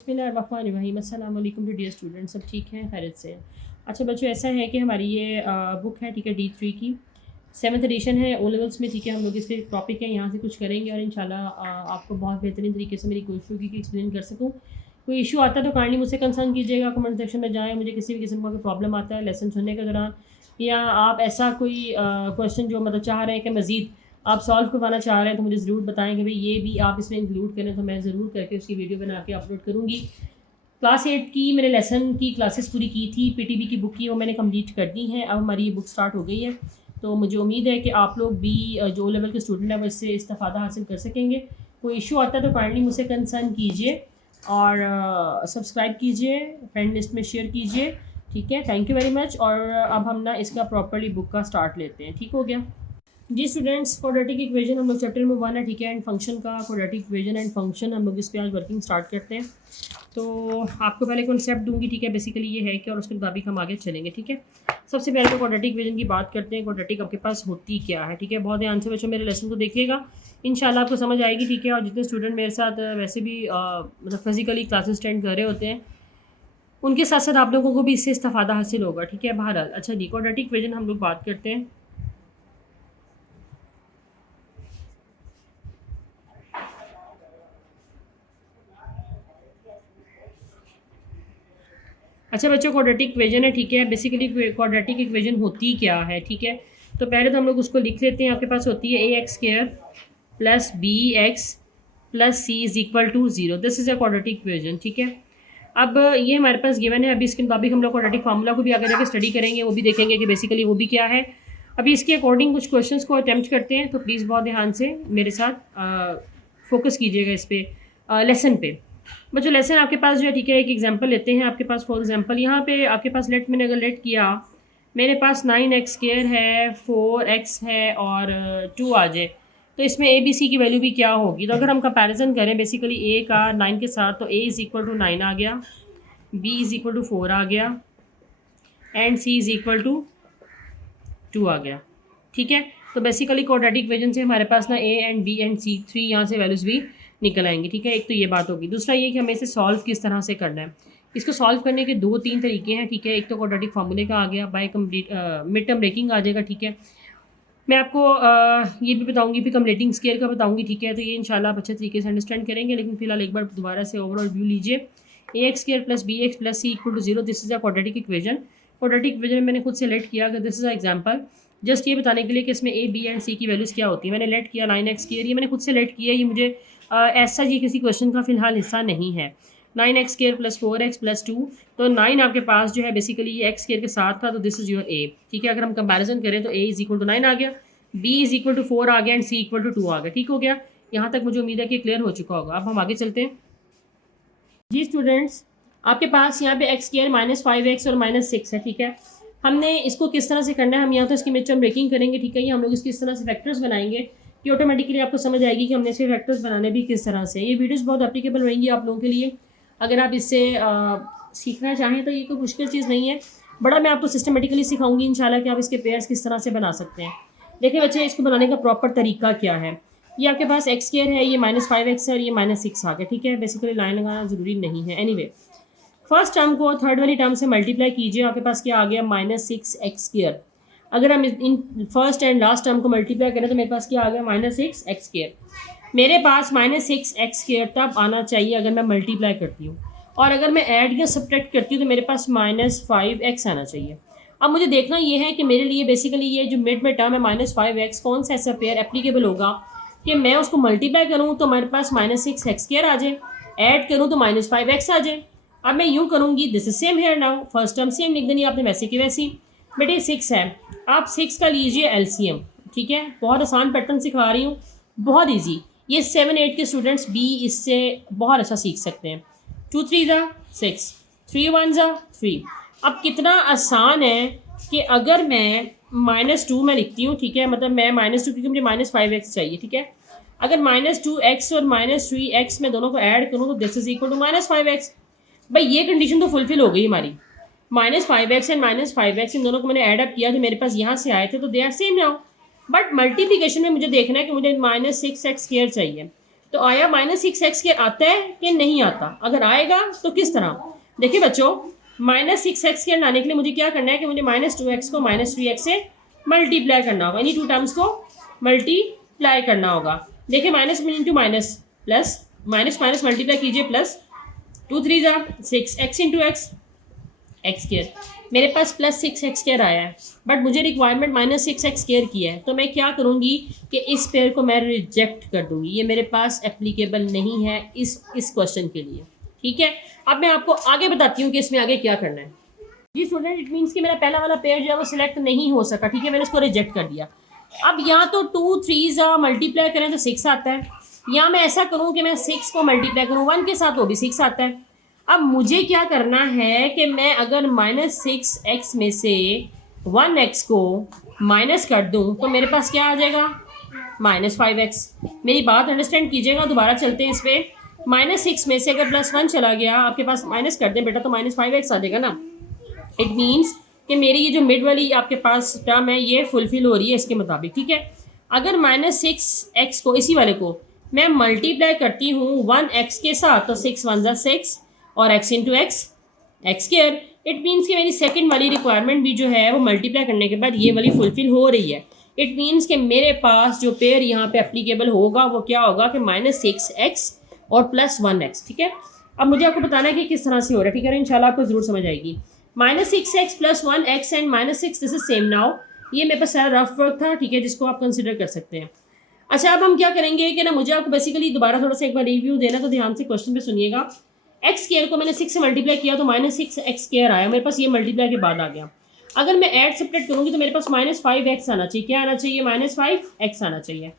बिस्मिल्लाहिर्रहमानिर्रहीम। अस्सलाम वालेकुम टू डियर स्टूडेंट, सब ठीक हैं, खैरियत से। अच्छा बच्चों, ऐसा है कि हमारी ये बुक है, ठीक है, D3 की 7th एडिशन है, ओ लेवल्स में, ठीक है। हम लोग इसके टॉपिक है यहाँ से कुछ करेंगे और इंशाल्लाह आपको बहुत बेहतरीन तरीके से मेरी कोशिश होगी कि एक्सप्लेन कर सकूँ। कोई इशू आता है तो काइंडली मुझसे कंसर्न कीजिएगा, कमेंट सेक्शन में जाएँ। मुझे किसी भी किस्म का कोई प्रॉब्लम आता है लेसन सुनने के दौरान, या आप ऐसा कोई क्वेश्चन जो मतलब चाह रहे हैं कि मज़ीद आप सॉल्व करवाना चाह रहे हैं, तो मुझे ज़रूर बताएं कि भाई ये भी आप इसमें इंक्लूड करें, तो मैं ज़रूर करके उसकी वीडियो बना के अपलोड करूँगी। क्लास 8 की मैंने लेसन की क्लासेस पूरी की थी, पीटीबी की बुक की वो मैंने कंप्लीट कर दी है। अब हमारी ये बुक स्टार्ट हो गई है, तो मुझे उम्मीद है कि आप लोग भी जो ओ लेवल के स्टूडेंट हैं वो इससे इस्तेफ़ादा हासिल कर सकेंगे। कोई इशू आता है तो काइंडली मुझसे कंसर्न कीजिए और सब्सक्राइब कीजिए, फ्रेंड लिस्ट में शेयर कीजिए, ठीक है। Thank you very much. और अब हम ना इसका प्रॉपरली बुक का स्टार्ट लेते हैं, ठीक हो गया जी स्टूडेंट्स। क्वाड्रेटिक इक्वेशन हम लोग चैप्टर नंबर 1 है, ठीक है, एंड फंक्शन का क्वाड्रेटिक इक्वेशन एंड फंक्शन हम लोग इस पर आज वर्किंग स्टार्ट करते हैं। तो आपको पहले कॉन्सेप्ट दूंगी, ठीक है, बेसिकली ये है कि, और उसके मुताबिक हम आगे चलेंगे, ठीक है। सबसे पहले तो क्वाड्रेटिक इक्वेशन की बात करते हैं। क्वाड्रेटिक आपके पास होती क्या है, ठीक है। बहुत ध्यान से बच्चों मेरे लेसन को देखिएगा, इंशाल्लाह आपको समझ आएगी, ठीक है। और जितने स्टूडेंट मेरे साथ वैसे भी मतलब फिजिकली क्लासेस अटेंड कर रहे होते हैं, उनके साथ साथ आप लोगों को भी इससे इस्तेफादा हासिल होगा, ठीक है। बहरहाल अच्छा जी, क्वाड्रेटिक इक्वेशन हम लोग बात करते हैं। अच्छा बच्चों, क्वाड्रेटिक इक्वेशन है, ठीक है। बेसिकली क्वाड्रेटिक इक्वेशन होती क्या है, ठीक है। तो पहले तो हम लोग उसको लिख लेते हैं। आपके पास होती है a x² plus bx plus c is equal to 0। This is a quadratic equation, ठीक है। अब ये हमारे पास गिवन है। अभी इसके मुताबिक हम लोग क्वाड्रेटिक फार्मूला को भी आगे जाकर स्टडी करेंगे, वो भी देखेंगे कि बेसिकली वो भी क्या है। अभी इसके अकॉर्डिंग कुछ क्वेश्चंस को अटैम्प्ट करते हैं, तो प्लीज़ बहुत ध्यान से मेरे साथ फोकस कीजिएगा इस पर लेसन पे। बच्चों लेसन आपके पास जो है, ठीक है, एक एग्जांपल लेते हैं आपके पास। फॉर एग्जांपल यहाँ पे आपके पास मैंने अगर लेट किया, मेरे पास 9x² है, 4x है और 2 आ जाए, तो इसमें ए बी सी की वैल्यू भी क्या होगी। तो अगर हम कंपैरिजन करें बेसिकली ए का 9 के साथ, तो a इज़ इक्वल टू 9 आ गया, b इज़ इक्वल टू 4 आ गया and c is equal to 2 आ गया, ठीक है। तो बेसिकली क्वाड्रेटिक इक्वेशन से हमारे पास ना a and b and c 3 यहाँ से वैल्यूज़ भी निकल आएंगी, ठीक है। एक तो ये बात होगी। दूसरा ये कि हमें इसे सॉल्व किस तरह से करना है। इसको सॉल्व करने के 2-3 तरीके हैं, ठीक है। एक तो क्वाड्रेटिक फार्मूले का आ गया, by complete mid term breaking आ जाएगा, ठीक है। मैं आपको ये भी बताऊंगी, भी कंप्लीटिंग स्केल का बताऊंगी, ठीक है। तो ये इंशाल्लाह आप अच्छे तरीके से अंडरस्टैंड करेंगे, लेकिन फिलहाल एक बार दोबारा से ओवरऑल व्यू लीजिए। a x² plus bx plus c equal to 0, this is a quadratic equation. Quadratic equation मैंने खुद से लेट किया कि this is a example, just ये बताने के लिए कि इसमें a b एंड c की वैल्यूज़ क्या होती है। मैंने लेट किया 9x², ये मैंने खुद से लेट किया, ये मुझे ऐसा ये किसी क्वेश्चन का फिलहाल हिस्सा नहीं है। 9x² प्लस 4x प्लस 2, तो 9 आपके पास जो है बेसिकली ये x² के साथ था, तो दिस इज़ योर a, ठीक है। अगर हम कंपैरिजन करें तो a इज़ इक्वल टू 9 आ गया, b इज़ इक्वल टू 4 आ गया एंड c इक्वल टू 2 आ गया, ठीक हो गया। यहाँ तक मुझे उम्मीद है कि क्लियर हो चुका होगा। अब हम आगे चलते हैं जी स्टूडेंट्स। आपके पास यहाँ पे x² -5x और -6 है, ठीक है। हमने इसको किस तरह से करना है, हम यहाँ तो इसकी मिड टर्म ब्रेकिंग करेंगे, ठीक है। ये हम लोग इसकी इस तरह से फैक्टर्स बनाएंगे कि ऑटोमेटिकली आपको समझ आएगी कि हमने इसके फैक्टर्स बनाने भी किस तरह से। ये वीडियोस बहुत एप्लीकेबल रहेंगी आप लोगों के लिए, अगर आप इससे सीखना चाहें तो ये कोई मुश्किल चीज़ नहीं है। बड़ा मैं आपको सिस्टमेटिकली सिखाऊंगी इंशाल्लाह कि आप इसके पेयर्स किस तरह से बना सकते हैं। देखिए बच्चे, इसको बनाने का प्रॉपर तरीका क्या है। ये आपके पास x² है, ये -5x है और ये -6 आ गया, ठीक है। बेसिकली लाइन लगाना ज़रूरी नहीं है। एनीवे, फर्स्ट टर्म को थर्ड वाली टर्म से मल्टीप्लाई कीजिए, आपके पास क्या आ गया, -6x²। अगर हम in first and last term को मल्टीप्लाई करें तो मेरे पास क्या आ गया, -6x²। मेरे पास -6x² तब आना चाहिए अगर मैं मल्टीप्लाई करती हूँ, और अगर मैं ऐड या सब्ट्रैक्ट करती हूँ तो मेरे पास -5x आना चाहिए। अब मुझे देखना ये है कि मेरे लिए बेसिकली ये जो मिड में टर्म है -5x, कौन सा ऐसा पेयर एप्लीकेबल होगा कि मैं उसको मल्टीप्लाई करूँ तो मेरे पास -6x² आ जाए, ऐड करूँ तो -5x आ जाए। अब मैं यूँ करूँगी, this is same here now, first term same लिख देनी आपने वैसे की वैसी। बेटे 6 है, आप 6 का लीजिए एलसीएम, ठीक है। बहुत आसान पैटर्न सिखा रही हूँ, बहुत ईजी। ये 7-8 के स्टूडेंट्स भी इससे बहुत अच्छा सीख सकते हैं। 2 3 ज़ा 6, 3 1 ज़ा 3। अब कितना आसान है कि अगर मैं -2 में लिखती हूँ, ठीक है, मतलब मैं -2 क्योंकि मुझे -5x चाहिए, ठीक है। अगर -2x और -3x में दोनों को ऐड करूँ तो this is equal to -5x। भाई ये कंडीशन तो फुलफिल हो गई हमारी। -5x एंड -5x इन दोनों को मैंने ऐड अप किया, जो मेरे पास यहाँ से आए थे, तो they are same now. But multiplication में मुझे देखना है कि मुझे -6x² चाहिए। तो आया -6x स्क्वायर आता है कि नहीं आता? अगर आएगा तो किस तरह? देखिए बच्चों, -6x स्क्वायर लाने के लिए मुझे क्या करना है कि मुझे -2x को -3x से मल्टीप्लाई करना होगा, इन्हीं टू टर्म्स को मल्टीप्लाई करना होगा। देखिए minus into minus plus, minus minus multiply कीजिए प्लस, 2 3 जा 6 x into x x square, मेरे पास +6x स्क्र आया है, बट मुझे रिक्वायरमेंट -6x स्क्र की है। तो मैं क्या करूँगी कि इस पेयर को मैं रिजेक्ट कर दूँगी, ये मेरे पास एप्लीकेबल नहीं है इस क्वेश्चन के लिए। ठीक है, अब मैं आपको आगे बताती हूँ कि इसमें आगे क्या करना है। जी स्टूडेंट, इट मीन्स कि मेरा पहला वाला पेयर जो है वो सिलेक्ट नहीं हो सका। ठीक है, मैंने उसको रिजेक्ट कर दिया। अब यहाँ तो 2 3 मल्टीप्लाई करें तो 6 आता है, यहाँ मैं ऐसा करूँ कि मैं 6 को मल्टीप्लाई करूँ 1 के साथ, वो भी 6 आता है। अब मुझे क्या करना है कि मैं अगर -6x में से 1x को माइनस कर दूं तो मेरे पास क्या आ जाएगा? -5x। मेरी बात अंडरस्टैंड कीजिएगा, दोबारा चलते हैं इस पर। -6 में से अगर +1 चला गया, आपके पास माइनस कर दें बेटा, तो -5x आ जाएगा ना। इट मीन्स कि मेरी ये जो मिड वाली आपके पास टर्म है ये फुलफिल हो रही है इसके मुताबिक। ठीक है, अगर -6x को, इसी वाले को मैं मल्टीप्लाई करती हूँ 1x के साथ, तो 6 1 ज़ा 6 और x into x x square. It means कि मेरी सेकंड वाली रिक्वायरमेंट भी जो है वो मल्टीप्लाई करने के बाद ये वाली फुलफिल हो रही है। इट मीन्स कि मेरे पास जो पेयर यहाँ पे एप्लीकेबल होगा वो क्या होगा कि -6x और +1x। ठीक है, अब मुझे आपको बताना है कि किस तरह से हो रहा है। ठीक है, इंशाल्लाह आपको जरूर समझ आएगी। -6x + 1x and -6, this is same now. ये मेरे पास सारा रफ वर्क था, ठीक है, जिसको आप कंसिडर कर सकते हैं। अच्छा, अब हम क्या करेंगे कि ना, मुझे आपको बेसिकली दोबारा थोड़ा सा एक बार रिव्यू देना, तो ध्यान से क्वेश्चन पे सुनिएगा। एक्स स्क्वायर को मैंने 6 से मल्टीप्लाई किया तो -6x स्क्वायर आया मेरे पास, ये मल्टीप्लाई के बाद आ गया। अगर मैं ऐड सब्ट्रैक्ट करूँगी तो मेरे पास -5x आना चाहिए। क्या आना चाहिए? -5x आना चाहिए।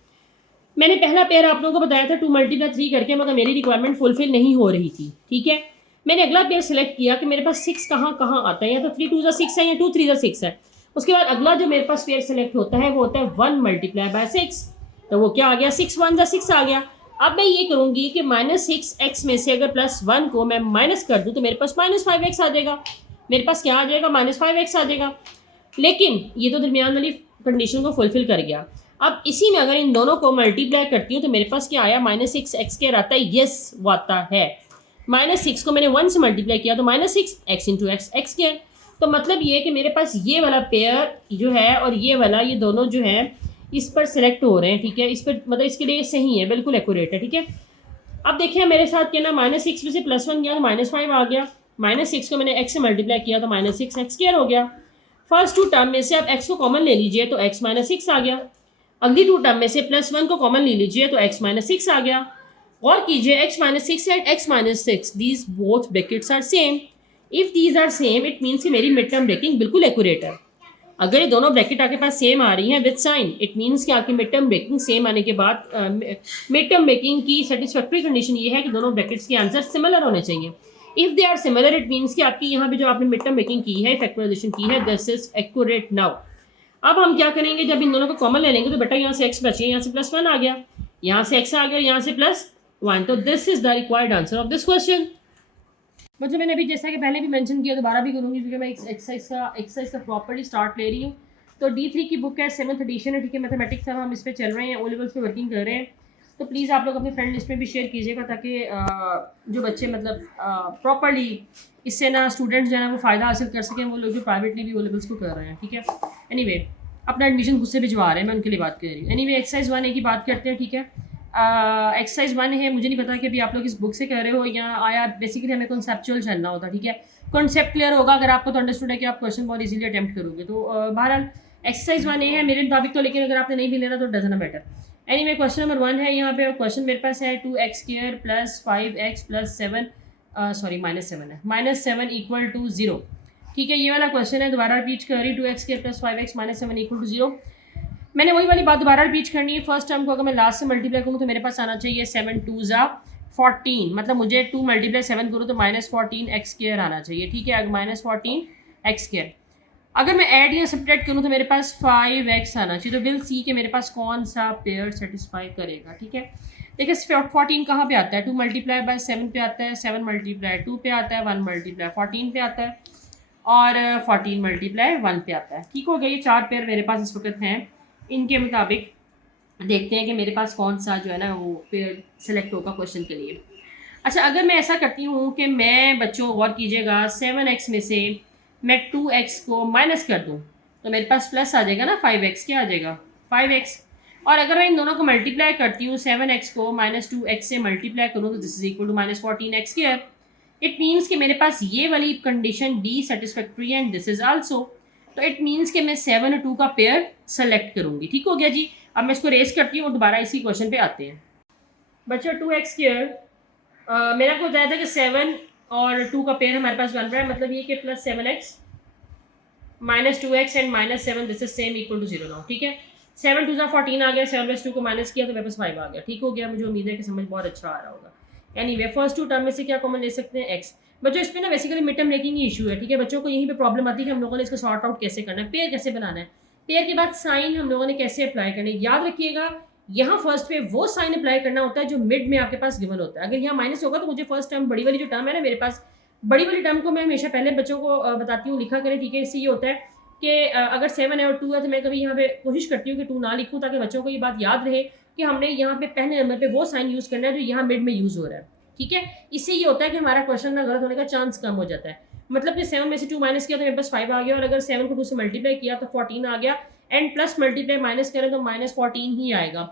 मैंने पहला पेयर आप लोगों को बताया था 2 × 3 करके, मगर मेरी रिक्वायरमेंट फुलफिल नहीं हो रही थी। ठीक है, मैंने अगला पेयर सेलेक्ट किया कि मेरे पास 6 कहाँ कहाँ आता है, या तो 3 2 ज़ा 6 है या 2 3 ज़ा 6 है। उसके बाद अगला जो मेरे पास पेयर सेलेक्ट होता है वो होता है 1 × 6, तो वो क्या आ गया? 6 1 ज़ा 6 आ गया। अब मैं ये करूँगी कि -6x में से अगर +1 को मैं माइनस कर दूँ तो मेरे पास -5x आ जाएगा। मेरे पास क्या आ जाएगा? -5x आ जाएगा। लेकिन ये तो दरमियान वाली कंडीशन को फुलफिल कर गया। अब इसी में अगर इन दोनों को मल्टीप्लाई करती हूँ तो मेरे पास क्या आया? -6x स्क्वायर आता है। यस, वो आता है। -6 को मैंने 1 से मल्टीप्लाई किया तो -6x into x x square. तो मतलब ये है कि मेरे पास ये वाला पेयर जो है और ये वाला, ये दोनों जो है इस पर सेलेक्ट हो रहे हैं। ठीक है, इस पर मतलब इसके लिए सही है, बिल्कुल एक्यूरेट है। ठीक है, अब देखिए मेरे साथ क्या ना, -6 में से +1 गया तो -5 आ गया। -6 को मैंने x से मल्टीप्लाई किया तो -6x स्क्वायर हो गया। फर्स्ट 2 टर्म में से आप x को कॉमन ले लीजिए तो x -6 आ गया। अगली 2 टर्म में से +1 को कॉमन ले लीजिए तो x -6 आ गया। और कीजिए x -6 and x -6, these both brackets are same. If these are same, it means कि मेरी मिड टर्म ब्रेकिंग बिल्कुल एक्यूरेट है। अगर ये दोनों ब्रैकेट आपके पास सेम आ रही हैं विद साइन, इट मीन्स कि आपकी मिड टर्म ब्रेकिंग सेम आने के बाद मिड टर्म ब्रेकिंग की सेटिस्फैक्ट्री कंडीशन ये है कि दोनों ब्रैकेट्स के आंसर सिमिलर होने चाहिए। If they are similar, it means कि आपकी यहाँ पे जो आपने मिड टर्म ब्रेकिंग की है, फैक्टराइजेशन की है, दिस इज एक्यूरेट नाउ। अब हम क्या करेंगे, जब इन दोनों को कॉमन ले लेंगे तो बेटा यहाँ से x बचे, यहाँ से +1 आ गया, यहाँ से x आ गया, यहाँ से +1। तो this is the required answer of this question. मतलब मैंने अभी जैसा कि पहले भी मेंशन किया, दोबारा भी करूँगी क्योंकि मैं एक्सरसाइज का प्रॉपर्ली स्टार्ट ले रही हूँ। तो D3 की बुक है, 7th एडिशन है। ठीक है, मैथमेटिक्स अब हम इस पर चल रहे हैं, ओ लेवल्स पे वर्किंग कर रहे हैं। तो प्लीज़ आप लोग अपने फ्रेंड लिस्ट में भी शेयर कीजिएगा ताकि जो बच्चे मतलब प्रॉपर्ली इससे ना स्टूडेंट्स जो है ना वो फ़ायदा हासिल कर सकें, वो लोग जो प्राइवेटली भी ओ लेवल्स को कर रहे हैं। ठीक है, एनीवे अपना एडमिशन खुद से भिजवा रहे हैं, मैं उनके लिए बात कर रही हूँ। एनीवे एक्सरसाइज 1A की बात करते हैं। ठीक है, एक्सरसाइज 1 है, मुझे नहीं पता कि अभी आप लोग इस बुक से कर रहे हो या आया, बेसिकली हमें कॉन्सेप्चुअल चलना होता है। ठीक है, कॉन्सेप्ट क्लियर होगा अगर आपको तो अंडरस्टूड है कि आप क्वेश्चन बहुत इजीली अटैम्प्ट करोगे। तो बहरहाल एक्सरसाइज 1A है मेरे मुताबिक तो, लेकिन अगर आपने नहीं भी लेना तो डजन बेटर। एनीवे क्वेश्चन नंबर 1 है यहाँ पे, और क्वेश्चन मेरे पास है 2x² + 5x + 7 सॉरी -7 है, -7 = 0। ठीक है, ये वाला क्वेश्चन है, दोबारा रिपीट कर रही, 2x² + 5x - 7 = 0। मैंने वही वाली बात दोबारा रिपीट करनी है। फर्स्ट टर्म को अगर मैं लास्ट से मल्टीप्लाई करूँ तो मेरे पास आना चाहिए 7 2 ज़ा 14, मतलब मुझे 2 × 7 करूँ तो -14x² आना चाहिए। ठीक है, अगर -14x²। अगर मैं ऐड या सब्ट्रैक्ट करूँ तो मेरे पास 5x आना चाहिए। तो विल सी कि मेरे पास कौन सा पेयर सेटिस्फाई करेगा। ठीक है, देखिए 14 कहाँ पे आता है? 2 × 7 पे आता है, 7 × 2 पे आता है, 1 × 14 पे आता है, और 14 × 1 पे आता है। ठीक हो गया, ये 4 पेयर मेरे पास इस वक्त हैं। इनके मुताबिक देखते हैं कि मेरे पास कौन सा जो है ना वो पेयर सेलेक्ट होगा क्वेश्चन के लिए। अच्छा, अगर मैं ऐसा करती हूँ कि मैं बच्चों गौर कीजिएगा 7x में से मैं 2x को माइनस कर दूँ तो मेरे पास प्लस आ जाएगा ना 5x, क्या आ जाएगा 5x। और अगर मैं इन दोनों को मल्टीप्लाई करती हूँ 7x को -2x से मल्टीप्लाई करूँ तो this is equal to -14x square. It means कि मेरे पास ये वाली condition D satisfactory and this is also. तो इट मीन्स कि मैं 7 और 2 का पेयर सेलेक्ट करूँगी। ठीक हो गया जी। अब मैं इसको रेस करती हूँ और दोबारा इसी क्वेश्चन पे आते हैं। बच्चों 2x स्क्वायर मेरा को बताया था कि 7 और 2 का पेयर हमारे पास बन रहा है, मतलब ये कि +7x -2x and -7 this is same equal to 0 now. ठीक है, 7 2 14 आ गया, 7/2 को माइनस किया तो मेरे पास 5 आ गया। ठीक हो गया, मुझे उम्मीद है कि समझ बहुत अच्छा आ रहा होगा। एनीवे फर्स्ट टू टर्म में से क्या कॉमन ले सकते हैं x। बच्चों इसमें ना बेसिकली मिड टर्म मेकिंग ही इशू है। ठीक है, बच्चों को यहीं पे प्रॉब्लम आती है कि हम लोगों ने इसको सॉर्ट आउट कैसे करना है, पेयर कैसे बनाना है, पेयर के बाद साइन हम लोगों ने कैसे अप्लाई करना है। याद रखिएगा यहाँ फर्स्ट पे वो साइन अप्लाई करना होता है जो मिड में आपके पास गिवन होता है। अगर यहाँ माइनस होगा तो मुझे फर्स्ट टर्म बड़ी वाली जो टर्म है ना मेरे पास, बड़ी वाली टर्म को मैं हमेशा पहले बच्चों को बताती हूँ लिखा करें। ठीक है, इससे ये होता है कि अगर 7 है और 2 है तो मैं कभी यहाँ पे कोशिश करती हूँ कि 2 ना लिखूँ ताकि बच्चों को ये बात याद रहे कि हमने यहाँ पे पहले नंबर पे वो साइन यूज़ करना है जो यहाँ मिड में यूज़ हो रहा है। ठीक है, इससे ये होता है कि हमारा क्वेश्चन ना गलत होने का चांस कम हो जाता है। मतलब कि 7 में से 2 माइनस किया तो मेरे पास 5 आ गया, और अगर 7 को 2 से मल्टीप्लाई किया तो 14 आ गया, एंड प्लस मल्टीप्लाई माइनस करें तो -14 ही आएगा।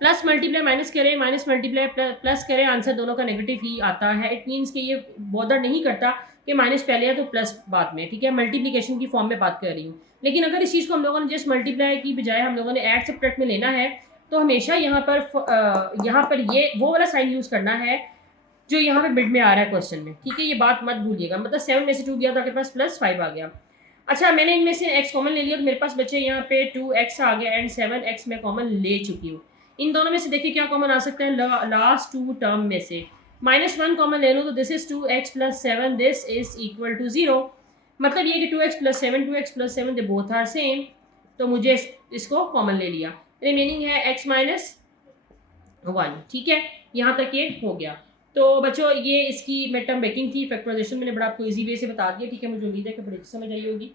प्लस मल्टीप्लाई माइनस करें, माइनस मल्टीप्लाई प्लस करें, आंसर दोनों का नेगेटिव ही आता है। इट मीन्स कि ये बॉदर नहीं करता कि माइनस पहले है तो प्लस बाद में। ठीक है, मल्टीप्लिकेशन की फॉर्म में बात कर रही हूँ। लेकिन अगर इस चीज़ को हम लोगों ने जस्ट मल्टीप्लाई की बजाय हम लोगों ने ऐड सब्ट्रैक्ट में लेना है तो हमेशा यहाँ पर ये वो वाला साइन यूज़ करना है जो यहाँ पे मिड में आ रहा है क्वेश्चन में। ठीक है, ये बात मत भूलिएगा। मतलब 7 में से 2 गया तो आपके पास +5 आ गया। अच्छा, मैंने इनमें से x कॉमन ले लिया तो मेरे पास बचे यहाँ पे 2x आ गया एंड 7x मैं कॉमन ले चुकी हूँ। इन दोनों में से देखिए क्या कॉमन आ सकता है लास्ट टू टर्म में से। -1 कॉमन ले लूँ तो this is 2x + 7 this is equal to 0। मतलब ये कि 2x + 7 2x + 7 they both are same, तो मुझे इसको कॉमन ले लिया। रिमेनिंग है x - 1। ठीक है, यहाँ तक ये हो गया। तो बच्चों ये इसकी मिड टर्म मेकिंग थी। फैक्टराइजेशन मैंने बड़ा आपको इजी वे से बता दिया। ठीक है, मुझे उम्मीद है कि बड़ी समझ आई होगी।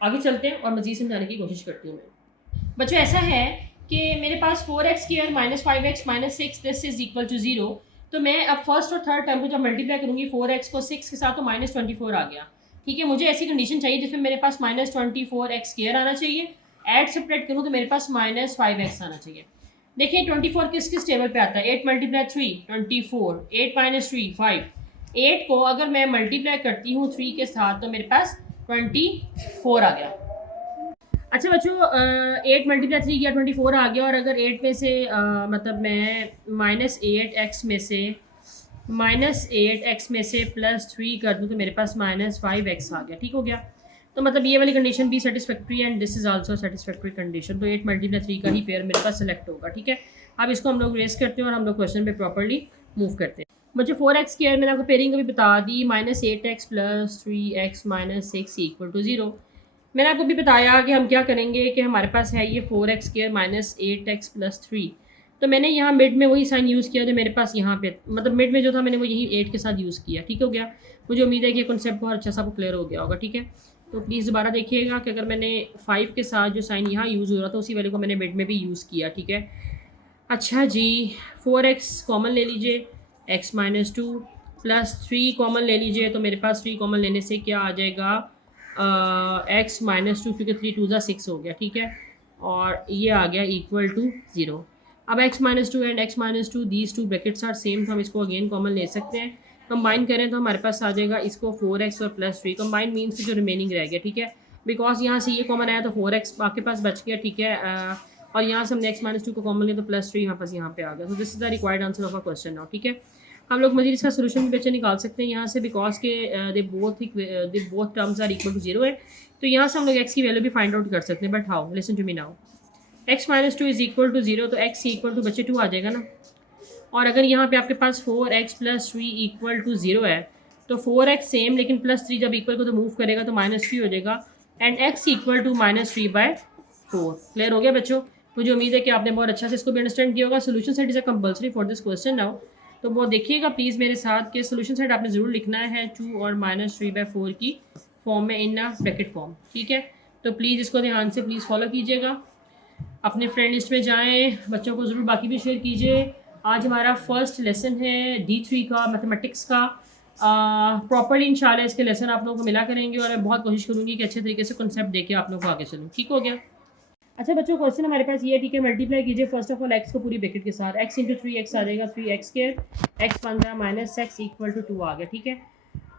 आगे चलते हैं और मज़ीद समझाने की कोशिश करती हूँ मैं। बच्चों ऐसा है कि मेरे पास 4x square -5x -6 this is equal to 0। तो मैं अब फर्स्ट और थर्ड टर्म को जब मल्टीप्लाई करूँगी 4x को 6 के साथ तो -24 आ गया। ठीक है, मुझे ऐसी कंडीशन चाहिए जिसमें मेरे पास -24x स्क्वायर आना चाहिए। ऐड सब्ट्रैक्ट करूँ तो मेरे पास -5x आना चाहिए। देखिए 24 किस किस टेबल पे आता है। 8 × 3 24, 8 - 3 5। 8 को अगर मैं मल्टीप्लाई करती हूँ 3 के साथ तो मेरे पास 24 आ गया। अच्छा बच्चों 8 × 3 किया 24 आ गया, और अगर 8 में से मतलब मैं -8x में से +3 कर दूँ तो मेरे पास -5x आ गया। ठीक हो गया, तो मतलब ये वाली कंडीशन भी satisfactory and this is also satisfactory condition. तो 8 × 3 का ही पेयर मेरे पास सेलेक्ट होगा। ठीक है, अब इसको हम लोग रेस करते हैं और हम लोग क्वेश्चन पे प्रॉपर्ली मूव करते हैं। बच्चों 4x स्क्वायर मैंने आपको पेयरिंग भी बता दी, -8x + 3x - 6 इक्वल टू 0। मैंने आपको भी बताया कि हम क्या करेंगे कि हमारे पास है ये 4x स्क्वायर -8x + 3। तो मैंने यहाँ मिड में वही साइन यूज़ किया जो मेरे पास यहाँ पे, मतलब मिड में जो था मैंने वो यही 8 के साथ यूज़ किया। ठीक हो गया, मुझे उम्मीद है कि कॉन्सेप्ट बहुत अच्छा सा आपको क्लियर हो गया होगा। ठीक है, तो प्लीज़ दोबारा देखिएगा कि अगर मैंने 5 के साथ जो साइन यहाँ यूज़ हो रहा था उसी वैल्यू को मैंने मिड में भी यूज़ किया। ठीक है, अच्छा जी 4x कॉमन ले लीजिए, x - 2 + 3 कॉमन ले लीजिए तो मेरे पास 3 कॉमन लेने से क्या आ जाएगा x - 2 क्योंकि 3 2 6 हो गया। ठीक है, और ये आ गया इक्वल टू 0। अब x - 2 and x - 2 these two brackets are same, तो हम इसको अगेन कॉमन ले सकते हैं। कंबाइन करें तो हमारे पास आ जाएगा इसको 4x और +3 कंबाइन मीन्स जो रिमेनिंग रह गया। ठीक है, बिकॉज यहाँ से ये कॉमन आया तो 4x आपके पास बच गया। ठीक है, और यहाँ से हमने x - 2 को कॉमन लिया तो +3 यहाँ पे आ गया। तो this is the required answer of a question now. ठीक है, हम लोग मजीद इसका सोल्यूशन भी बच्चे निकाल सकते हैं यहाँ से, बिकॉज के they both terms are equal to 0 है। तो यहाँ से हम लोग x की वैल्यू भी फाइंड आउट कर सकते हैं। But how, listen to me now. x - 2 is equal to 0 तो x इक्वल टू बच्चे 2 आ जाएगा ना। और अगर यहाँ पे आपके पास 4x + 3 इक्वल टू 0 है तो 4x सेम, लेकिन +3 जब इक्वल को तो मूव करेगा तो -3 हो जाएगा, and x equal to -3/4। Clear हो गया बच्चों? मुझे उम्मीद है कि आपने बहुत अच्छा से इसको भी अंडरस्टैंड किया होगा। Solution set is a compulsory for this question now. तो वो देखिएगा प्लीज़ मेरे साथ कि सोल्यूशन सेट आपने ज़रूर लिखना है 2 और -3/4 की फॉर्म में इन ब्रैकेट फॉर्म। ठीक है, तो प्लीज़ इसको ध्यान से प्लीज़ फॉलो कीजिएगा। अपने फ्रेंड लिस्ट में जाएं, बच्चों को ज़रूर बाकी भी शेयर कीजिए। आज हमारा फर्स्ट लेसन है D3 का, मैथमेटिक्स का। प्रॉपर्ली इंशाल्लाह इसके लेसन आप लोगों को मिला करेंगे और मैं बहुत कोशिश करूँगी कि अच्छे तरीके से कॉन्सेप्ट देके आप लोगों को आगे चलूँ। ठीक हो गया? अच्छा बच्चों, क्वेश्चन हमारे पास ये है, ठीक है। मल्टीप्लाई कीजिए फर्स्ट ऑफ ऑल एक्स को पूरी ब्रैकेट के साथ। एक्स इंटू 3x आ जाएगा 3x², x 15 minus x equal to 2 आ गया, ठीक है।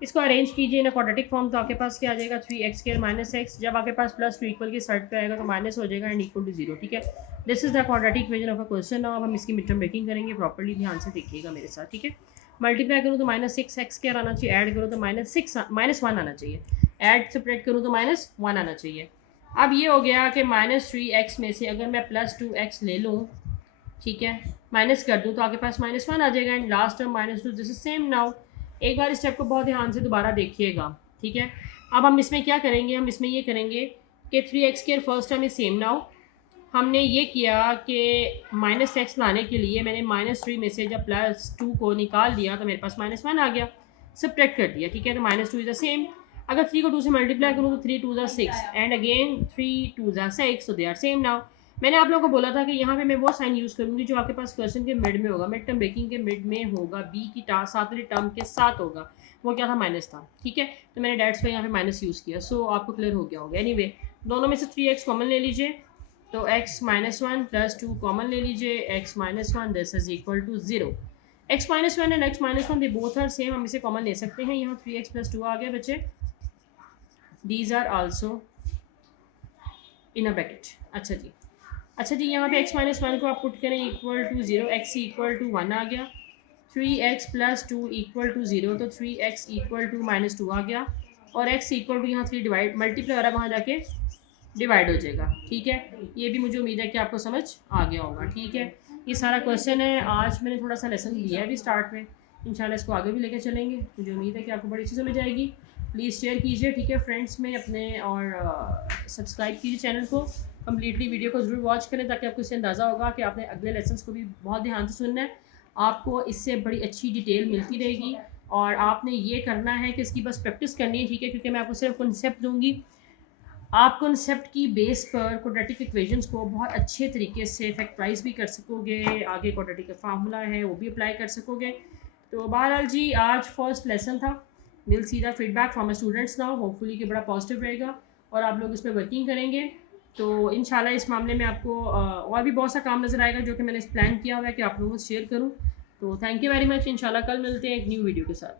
इसको अरेंज कीजिए इन क्वाड्रेटिक फॉर्म, तो आपके पास क्या आ जाएगा 3x² माइनस एक्स। जब आपके पास प्लस टू इक्वल की साइड पे आएगा तो माइनस हो जाएगा एंड इक्वल टू 0, ठीक है। This is the quadratic equation of a question. अब हम इसकी मिड टर्म मेकिंग करेंगे, प्रॉपर्ली ध्यान से देखिएगा मेरे साथ, ठीक है। मल्टीप्लाई करूँ तो -6x² आना चाहिए, ऐड करूँ तो -1 आना चाहिए, ऐड सेपरेट करूँ तो -1 आना चाहिए। अब ये हो गया कि -3x में से अगर मैं +2x ले लूँ, ठीक है, माइनस कर दूँ तो आपके पास -1 आ जाएगा and last term -2। This is same now. एक बार इस स्टेप को बहुत ध्यान से दोबारा देखिएगा, ठीक है। अब हम इसमें क्या करेंगे, हम इसमें ये करेंगे कि 3x² first term is same now. हमने ये किया कि -x लाने के लिए मैंने -3 में से जब +2 को निकाल दिया तो मेरे पास -1 आ गया, सब्ट्रैक्ट कर दिया, ठीक है। तो -2 इज़ द सेम। अगर 3 को 2 से मल्टीप्लाई करूँ तो 3 2 ज़ा 6 एंड अगेन 3 2 ज़ा 6, सो दे आर सेम नाउ। मैंने आप लोगों को बोला था कि यहाँ पे मैं वो साइन यूज़ करूँगी जो आपके पास क्वेश्चन के मिड में होगा, मिड टर्म ब्रेकिंग के मिड में होगा, बी की सातवीं टर्म के साथ होगा। वो क्या था, माइनस था, ठीक है। तो मैंने डेट्स पे यहाँ पे माइनस यूज़ किया, सो आपको क्लियर हो गया होगा। एनीवे, दोनों में से 3x कॉमन ले लीजिए, तो x -1 + 2 कॉमन ले लीजिए, x -1 this is equal to 0। x -1 and x -1 they both are same, हम इसे कॉमन ले सकते हैं। यहाँ 3x + 2 आ गया बच्चे, these are also in a bracket. अच्छा जी, यहाँ पे x -1 को आप पुट करें equal to 0, x equal to 1 आ गया, 3x + 2 इक्वल टू 0, तो 3x इक्वल टू -2 आ गया और x इक्वल टू यहाँ 3 डिवाइड मल्टीप्लाई हो रहा है, वहाँ जाके डिवाइड हो जाएगा, ठीक है। ये भी मुझे उम्मीद है कि आपको समझ आ गया होगा, ठीक है। ये सारा क्वेश्चन है। आज मैंने थोड़ा सा लेसन लिया है अभी स्टार्ट में, इंशाल्लाह इसको आगे भी लेकर चलेंगे। मुझे उम्मीद है कि आपको बड़ी अच्छी समझ आएगी। प्लीज़ शेयर कीजिए, ठीक है, फ्रेंड्स में अपने, और सब्सक्राइब कीजिए चैनल को। कम्प्लीटली वीडियो को ज़रूर वॉच करें ताकि आपको इससे अंदाज़ा होगा कि आपने अगले लेसन्स को भी बहुत ध्यान से सुनना है। आपको इससे बड़ी अच्छी डिटेल मिलती रहेगी और आपने ये करना है कि इसकी बस प्रैक्टिस करनी है, ठीक है, क्योंकि मैं आपको सिर्फ कॉन्सेप्ट दूँगी। आप कॉन्सेप्ट की बेस पर क्वाड्रेटिक इक्वेशंस को बहुत अच्छे तरीके से फैक्टराइज भी कर सकोगे, आगे क्वाड्रेटिक का फार्मूला है वो भी अप्लाई कर सकोगे। तो बहरहाल जी, आज फर्स्ट लेसन था। Will see the feedback from students now, hopefully कि बड़ा पॉजिटिव रहेगा और आप लोग इस पर वर्किंग करेंगे। तो इंशाल्लाह इस मामले में आपको और भी बहुत सा काम नज़र आएगा जो कि मैंने प्लान किया हुआ है कि आप लोगों को शेयर करूँ। तो थैंक यू वेरी मच। इंशाल्लाह कल मिलते हैं एक न्यू वीडियो के साथ।